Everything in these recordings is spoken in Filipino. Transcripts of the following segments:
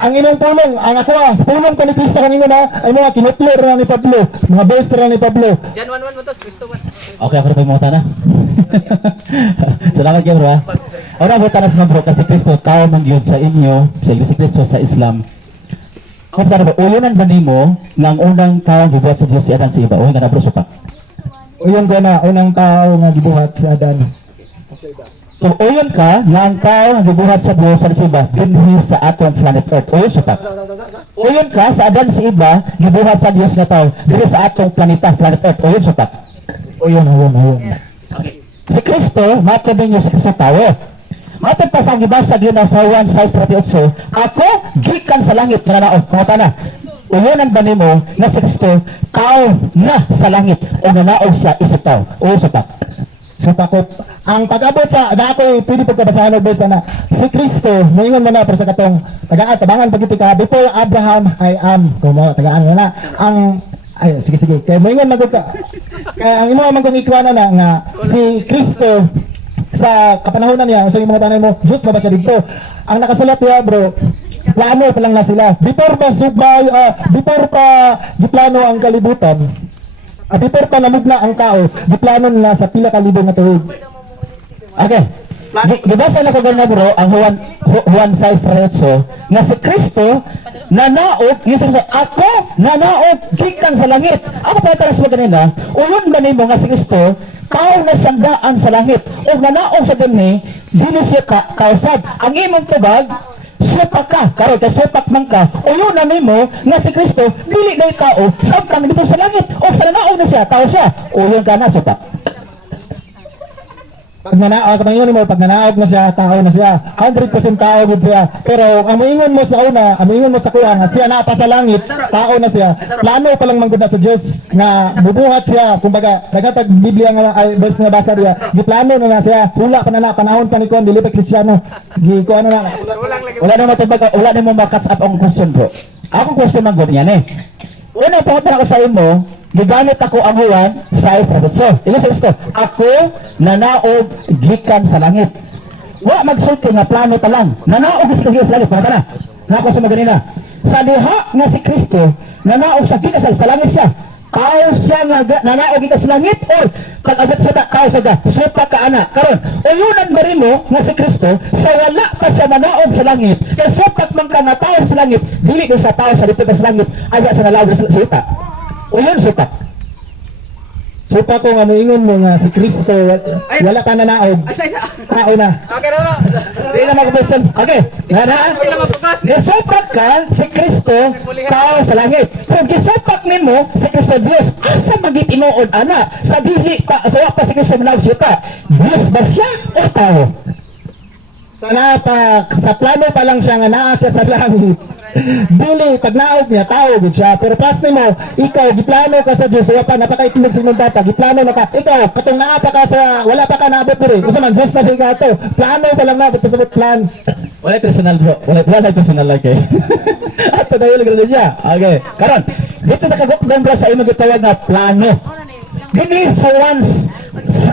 ang imong pulong, ang ako pulong ko ni Kristo kanino na, ay mga kinutlo ra ni Pablo, mga verse ra ni Pablo. Jan 1:1 mo to, Kristo man. Okay, ako na pumunta na. Salamat kayo, bro. Ora mo tanas mo, bro, kasi Kristo, tao man yun sa inyo, sa Iglesia Kristo, sa Islam. Kung ba, uyonan ba nimo nga ang unang tao gibuhat sa Dios si Adan sa iba? Uyon ka na, bro, supak. Uyon ko na, unang tao nga gibuhat si Adan. So, uyon ka nga ang tao nga gibuhat sa Dios sa iba, dinhi sa atong planet Earth. Uyon, supak. Uyon ka sa Adan sa iba, gibuhat sa Dios nga tao, dinhi sa atong planeta, planet Earth. Uyon, supak. Uyon. Si Kristo, matod ninyo sa tao. Matod pa sa gibasa yun na sa 1:6:38, ako, gikan sa langit, nananaog, kumata na. Uyonan ba nimo na si Kristo, tao na sa langit, o nanaog siya, isa tao, o sa pa. So pakop, ang pag-abot sa dako pwede pagkabasahan og verse na si Kristo moingon man na para sa katong tabangan pagiti ka before Abraham I am kumo tagaan na ang ay sige kay moingon magud ka kay ang imo man kung ikwana na nga si Kristo sa kapanahonan niya sa mga tanan mo Diyos na ba siya dito ang nakasulat niya bro plano pa lang na sila before pa subay before pa giplano ang kalibutan. Before pa namugna ang tao, giplano nila sa pila ka libo nga tuig. Okay. Gibasa na ko ganna bro ang Juan 6:38 nga si Kristo nanaog yung sa ako nanaog gikan sa langit. Ako pa taras mo ganina, uyon ba nimo nga si Kristo tao na sandaan sa langit o nanaog sa dinhi dili siya kausab. Ang imong tubag supak ka, karon kay supak man ka, uyon na nimo nga si Kristo dili na tao, samtang dito sa langit o sa nanaog na siya, tao siya, uyon ka na supak. Pag nanaog, katangiyon mo, pag nanaog na siya, tao na siya, 100% tao gud siya. Pero ang moingon mo sa una, ang moingon mo sa kuha nga siya na pa sa langit, tao na siya. Plano pa lang manggod na sa Dios nga bubuhat siya. Kumbaga, nagatag Biblia nga ay verse nga basa diya. Giplano na siya. Hula pa na panahon pa ni kon dili pa Kristiyano. Gi ko ano na. Wala na matubag, wala na mo ma-catch up ang question bro. Ako question man gud yan Una pa ako sa imo, gigamit ako ang Juan 6:38. Ilo sa gusto, ako nanaog gikan sa langit. Wa magsulti nga plano pa lang. Nanaog sa langit, para na. Nako sa maganina. Sa diha nga si Kristo, nanaog sa gikan sa langit siya. Tao siya nga nanaog gikan sa langit or pag-abot sa tao sa supa ka ana. Karon, uyunan ba mo nga si Kristo sa wala pa siya nanaog sa langit. Kay supak man ka na tao sa langit, dili ko sa tao sa dito sa langit, aya sa nalaw sa ita. Uyon supak. Supak ko nga moingon mo nga si Kristo wala pa nanaog. Tao na. Okay na. Di na mag-question. Okay. Nga Sila mapukas. gisupak ka si Kristo tao sa langit. Kung gisupak nimo si Kristo Dios, asa magitinuod ana sa dili pa sa wa pa si Kristo manawag siya. Dios ba siya o tao? Sana pa sa plano pa lang siya nga naa siya sa langit. Dili pag naog niya tao gid siya. Pero plus nimo ikaw giplano ka sa Dios wa pa napakaitulog sa imong bata. Giplano na ka. Ikaw katong naa pa ka sa wala pa ka naabot diri. Usa man Dios na di ka to. Plano pa lang na pasabot plan. Wala personal bro. Wala personal lagi. Ato na yun siya. Okay. Karon, dito nakagukdan bro sa imong gitawag nga plano. Dini sa once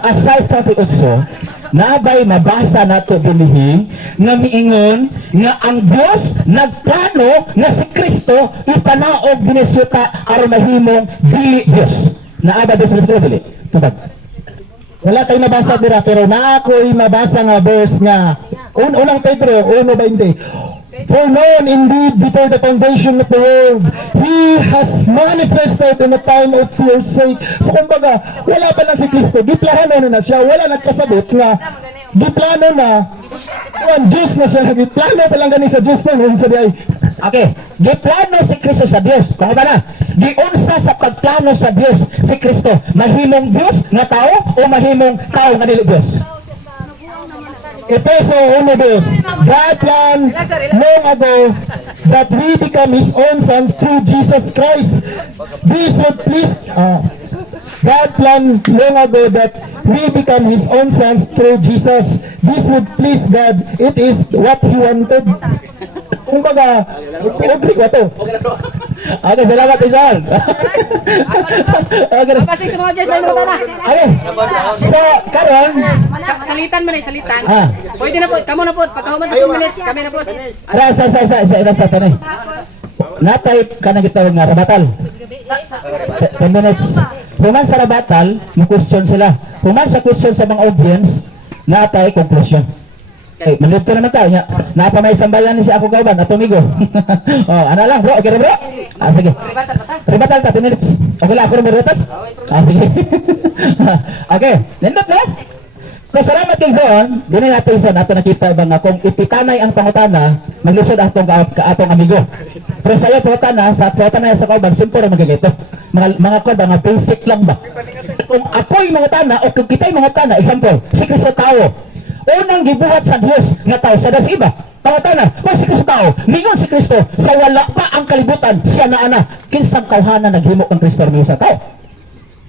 aside topic also, nabay mabasa nato dinhi nga miingon nga ang Dios nagplano nga si Kristo ipanaog dinhi siya aron mahimong dili Dios. Naaba Dios sa dili. Tubag. Wala tayong nabasa dira pero naa ko'y mabasa nga verse nga unang Pedro 1:20. For known indeed before the foundation of the world, He has manifested in the time of your sake. So kumbaga, wala pa lang si Kristo, giplano na siya, wala nagkasabot nga, giplano na, ang Diyos na siya, giplano pa lang gani sa Diyos na nun sa diay. Okay, giplano si Kristo sa Dios. Kung ba na? Giunsa sa pagplano sa Dios si Kristo, mahimong Dios nga tao o mahimong tao nga dili Dios? Efeso 1:2. God planned long ago that we become His own sons through Jesus Christ. This would please God planned long ago that we become His own sons through Jesus. This would please God. It is what He wanted. Kumbaga, agree ko to. Okay, salamat Tison. Okay. Pasig sa mga dyan sa inyo na. Okay. So, karon, Salitan man ay salitan. ah, Pwede na po, kamo na po. Pagkahuman sa 2 minutes, kami na po. sa tanay. Natay ka na gitawag nga rabatal. 10 minutes. Human sa rabatal, question sila. Human sa question sa mga audience, natay conclusion. Okay, malito naman tayo. Napa may sambayan ni si ako kauban, atumigo. Oh, ano lang bro, okay na bro? Ah, sige. Ribatal pa ta. Ribatal ta, 10 minutes. Okay lang, ako na ribatal? Ah, sige. Okay, nindot no? So, salamat kay Zon. Ganun natin sa nato nakita ba nga kung ipitanay ang pangutana, maglusod atong kaatong amigo. Pero sa iyo pangutana, sa pangutana sa kauban, simple ra magagito. Mga ko mga basic lang ba? Kung ako'y mangutana o kung kita'y mangutana, example, si Kristo tao. Unang gibuhat sa Dios nga tao sa das iba. Pangutana, kung si Kristo tao, ningon si Kristo sa wala pa ang kalibutan, siya na ana, kinsang tawhana naghimo kang Kristo sa tao.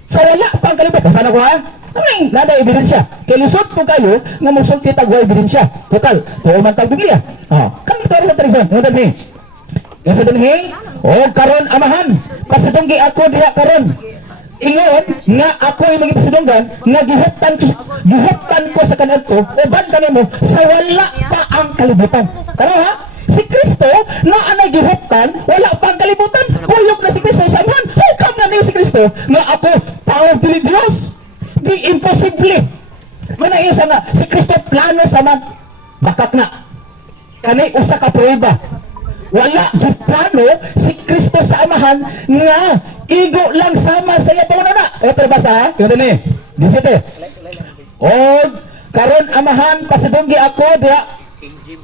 Sa wala pa ang kalibutan, sana ko ha? Ay, nada ebidensya. Kaya lusot po kayo nga musulti tagwa ebidensya. Total, tuo man tag Biblia. Kami ito rin Teresa. Yung dadhi. Yung sa dunhing, o karon amahan. Pasidunggi ako diha karon. Ingon nga ako ay magipasidunggan nga gihuptan ko sa kanadto uban kanimo sa wala pa ang kalibutan. Tara ha? Si Kristo na anay gihuptan wala pa ang kalibutan. Kuyog na si Kristo sa amahan. Hukam na niyo si Kristo nga ako tao dili Dios. Di imposible. Mana iyo nga si Kristo plano sa man bakak na. Kani usa ka prueba. Wala gyud plano si Kristo sa amahan nga igo lang sama sa iya pangunana. Ito basa ha? Yung din eh. 17. O karon amahan pasidunggi ako diha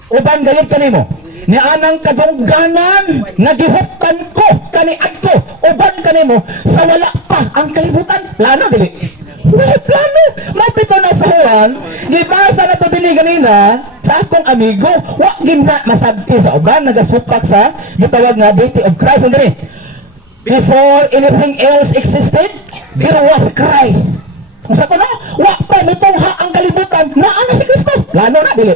uban gayud kanimo. Ni anang kadungganan nagihuptan ko kani adto uban kanimo sa wala pa ang kalibutan. Plano dili. Wala plano. Mapito na sa Juan, gibasa na to din ganina sa akong amigo. Wa gina masabti sa uban nagasupak sa gitawag nga deity of Christ diri. Before anything else existed, there was Christ. Usa ko no, wa pa mitungha ang kalibutan na ana si Kristo. Plano na dili.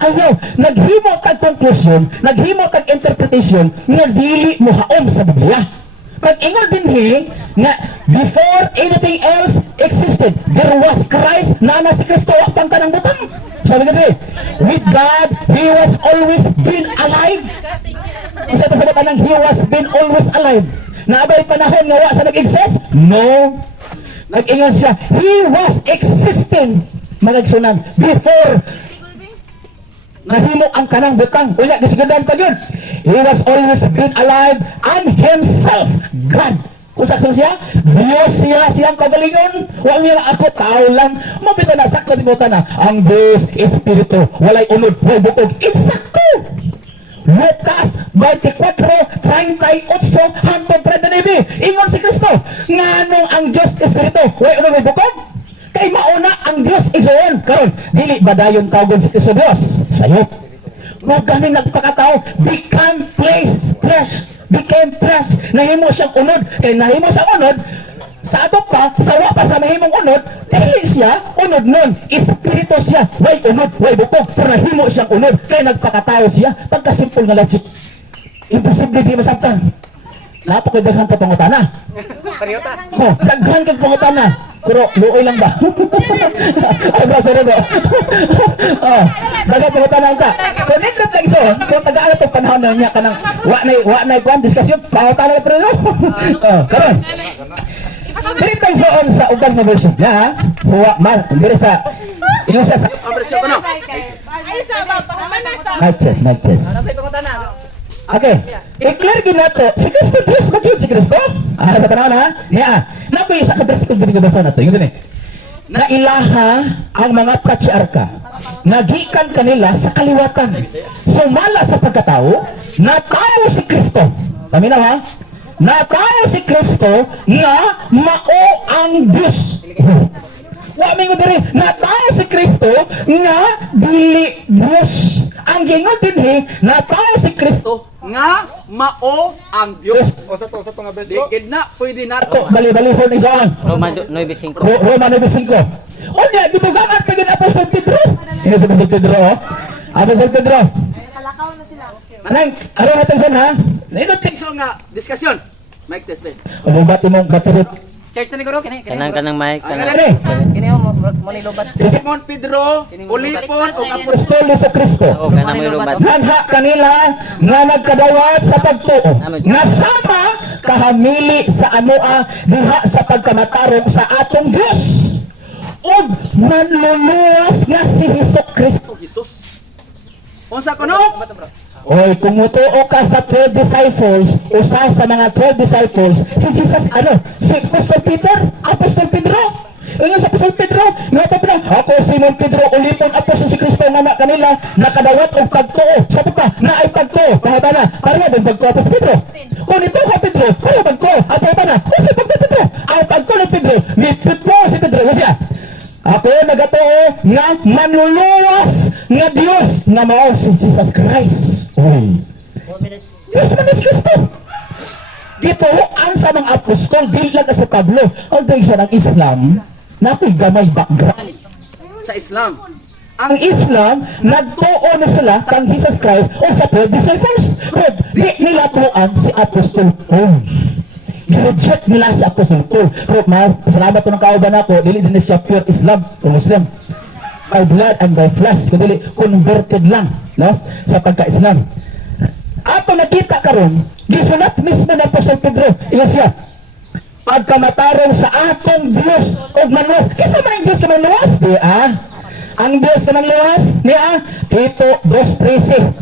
Ayaw, naghimo kag conclusion, naghimo kag interpretation nga dili mo haom sa Biblia. Pag ingon dinhi nga before anything else existed, there was Christ na ana si Kristo wa pang kanang butang. Sabi nga with God, He was always been alive. Isa pa sa tanang He was been always alive. Naabay panahon nga wa sa nag-exist? No. Nag-ingon siya, He was existing. Managsunan before nahimo ang kanang butang. Unya gisigadan pa gyud. He was always been alive and himself God. Kung sakto siya, Diyos siya, siyang kagalingon. Wa niya ako tao lang. Mabito na sakto di mo na. Ang Diyos Espiritu, walay unod, walay bukog. Insakto. Lucas 24:38 hangtod 39. Ingon si Kristo, nganong ang Diyos Espiritu, walay unod, walay bukog? Kay mauna ang Dios igsoon karon dili ba dayon tawgon si Kristo Dios sayo mo gani nagpakatao become flesh became flesh nahimo siyang unod kay nahimo sa unod sa ato pa sawa pa sa mahimong unod dili siya unod nun espiritu siya way unod way bukog pero nahimo siyang unod kay nagpakatao siya pagka-simple nga logic imposible di masabtan napakay daghan ka pangutana daghan ka pangutana pero luoy lang ba? Ay ba sa rebo? Dagat pangutanan ka. Kung nindot lang iso, kung tagaan itong panahon na niya ka ng wa na ikuan, diskusyon, pangutanan na pero karon. Dito isoon sa ubang na version niya ha? Huwa man, dito sa inyo sa mic test. Ano pa yung na? Okay. I-clear ginato. Si Kristo, Diyos ba yun si Kristo? Sa tanaw na ha? Niya. Naku yung sa kabersikul din nabasa na ito. Yung din eh. Nailaha ang mga patriarka. Nagikan kanila sa kaliwatan. Sumala sa pagkatao, natao si Kristo. Paminaw ha? Natao si Kristo nga mao ang Diyos. Wa mingo diri natao si Kristo nga dili Diyos. Ang gingon dinhi natao si Kristo nga mao ang Dios. O sa to nga best Di ko. kidna pwede nato. ko bali-bali ho ni saan. Roma 9:5. Roma 9:5. O niya gibugangan pa gid Apostol Pedro. Ini si Apostol Pedro. Apostol Pedro. Kalakaw na sila. Anang, ano natin ha? Nainot So nga, diskusyon. Mic test, Ben. Ang bati mong battery. Church sa siguro kini. Kanang mic. Kani. Kini mo ni lobat. Si Simon Pedro, Ulipon, o Apostol sa Kristo. Oo, kanang may lubat. Nanha kanila nga nagkadawat sa pagtuo. Nasama kahamili sa anoa diha sa pagkamatarong sa atong Dios. Ug manluluwas nga si Hesukristo. Jesus. Unsa ko no? Oy, kung mutuo ka sa 12 disciples, usa sa mga 12 disciples, si Jesus, si Apostol Pedro. Ano sa Apostol Pedro? Nga pa na, ako Simon Pedro, ulipon apostol si Kristo nga na kanila, nakadawat og pagtuo. Sa pa, na ay pagtuo. Pangatana, pareha din pagtuo Apostol Pedro. Kung ito ka Pedro, pareha pagtuo. At pangatana, kung si pagtuo Pedro, ang pagtuo ni Pedro, ni Pedro si Pedro. Kasi ako nagatuo nga manluluwas nga Dios na mao si Jesus Christ. Uy. Dios man si Kristo. Dito, ang sa mga apostol, di lang sa Pablo, although isa ng Islam, nako'y gamay background. Sa Islam. Ang Islam, nagtuo na sila kang Jesus Christ o sa 12 disciples. But di nila tuan si Apostol Paul. Reject nila si Apostol Paul. Pero salamat po ng kauban ako, dili din siya pure Islam o Muslim. By blood and by flesh, kundi converted lang, no? Sa pagka-Islam. Ato nakita karon, gisulat mismo ng Apostol Pedro, iya siya, pagkamatarong sa atong Dios og manluwas. Kisa man ang Dios ka manluwas, di ang Dios ka manluwas, niya, Tito 2:13.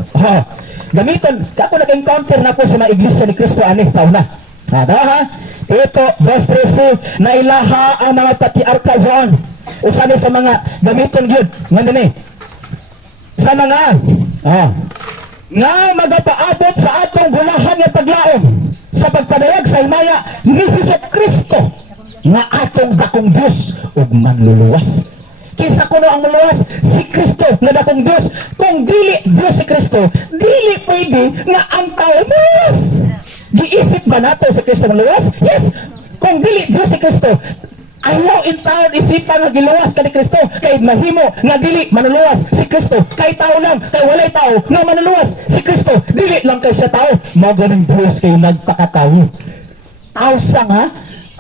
Gamiton, ako nag-encounter na po sa mga iglesia ni Kristo ani sa una. Tito 2:13, na ilaha ang mga patriarka doon. Usa sa mga gamiton gyud, ngano ni? Sa mga nga magapaabot sa atong bulahan nga paglaom sa pagpadayag sa himaya ni Hesukristo nga atong dakong Dios ug manluluwas. Kisa kuno ang luluwas si Kristo nga dakong Dios. Kung dili Dios si Kristo, dili pwede nga ang tao maluwas. Giisip ba nato si Kristo maluwas? Yes. Kung dili Dios si Kristo, ayaw in taon isipan nga giluwas ka ni Kristo kay mahimo nga dili manuluwas si Kristo kay tao lang kay walay tao nga manuluwas si Kristo dili lang kay siya tao mao ganing Dios kay nagpakatawo tao siya nga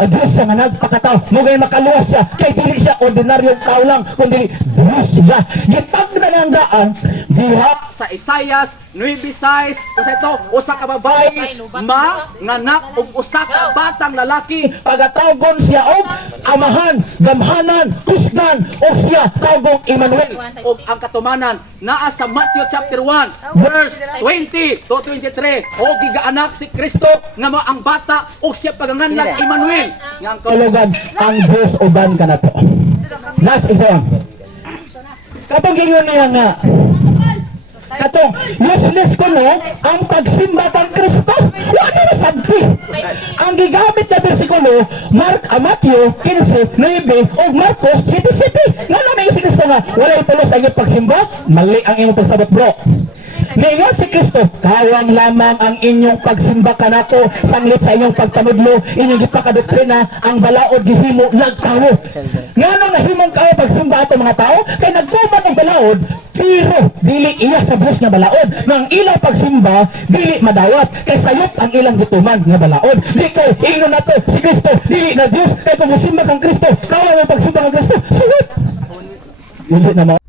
Diyos siya nga nagpakatawo mo gay makaluwas siya kay dili siya ordinaryong tao lang kundi Diyos siya gitagna na ang daan diha Sa Isaias 9:6, usa ito, usa ka babae manganak og usa ka batang lalaki. pagatawgon siya og amahan gamhanan kusgan og siya tawgong Emmanuel. Og ang katumanan naa sa Matthew chapter 1 verse 20 to 23. O gigaanak si Kristo nga mao ang bata og siya paganganlag Emmanuel. Nga ang Kalogan, ang Diyos uban ka na to. Last exam. Katong gingon niya nga, katong useless ko no, ang pagsimba kang Kristo. Wala na sabti. Ang gigamit na bersikulo, Matthew 15:9 o Marcos 7:7. Nga naman yung si Kristo nga, wala itulos ang iyong pagsimba, mali ang iyong pagsabot bro. Ngayon si Kristo, kawang lamang ang inyong pagsimba kanako, sanglit sa inyong pagpanudlo, inyong gipakadoktrina, ang balaod gihimo nagkawo. Nga nang nahimong kawo pagsimba ato mga tao, kay nagtuman ng balaod, pero dili iya sa Diyos nga balaod. Nang ilang pagsimba, dili madawat, kay sayop ang ilang gutuman nga balaod. Di kay, ino na to, si Kristo, dili na Diyos, kay kung musimba kang Kristo, kawang ang pagsimba kang Kristo, sayop. Hindi na